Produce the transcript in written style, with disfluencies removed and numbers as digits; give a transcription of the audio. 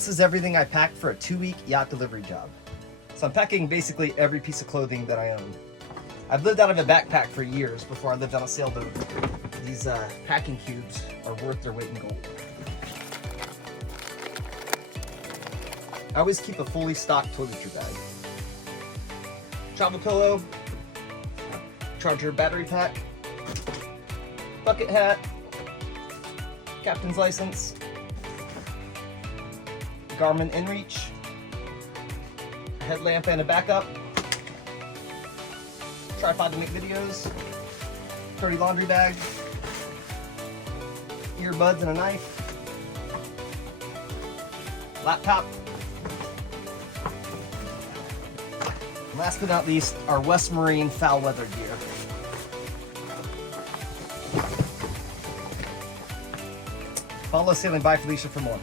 This is everything I packed for a 2-week yacht delivery job. So I'm packing basically every piece of clothing that I own. I've lived out of a backpack for years before I lived on a sailboat. These packing cubes are worth their weight in gold. I always keep a fully stocked toiletry bag. Travel pillow, charger battery pack, bucket hat, captain's license, Garmin inReach, a headlamp and a backup, tripod to make videos, dirty laundry bag, earbuds and a knife, laptop. And last but not least, our West Marine foul weather gear. Follow Sailing by Felicia for more.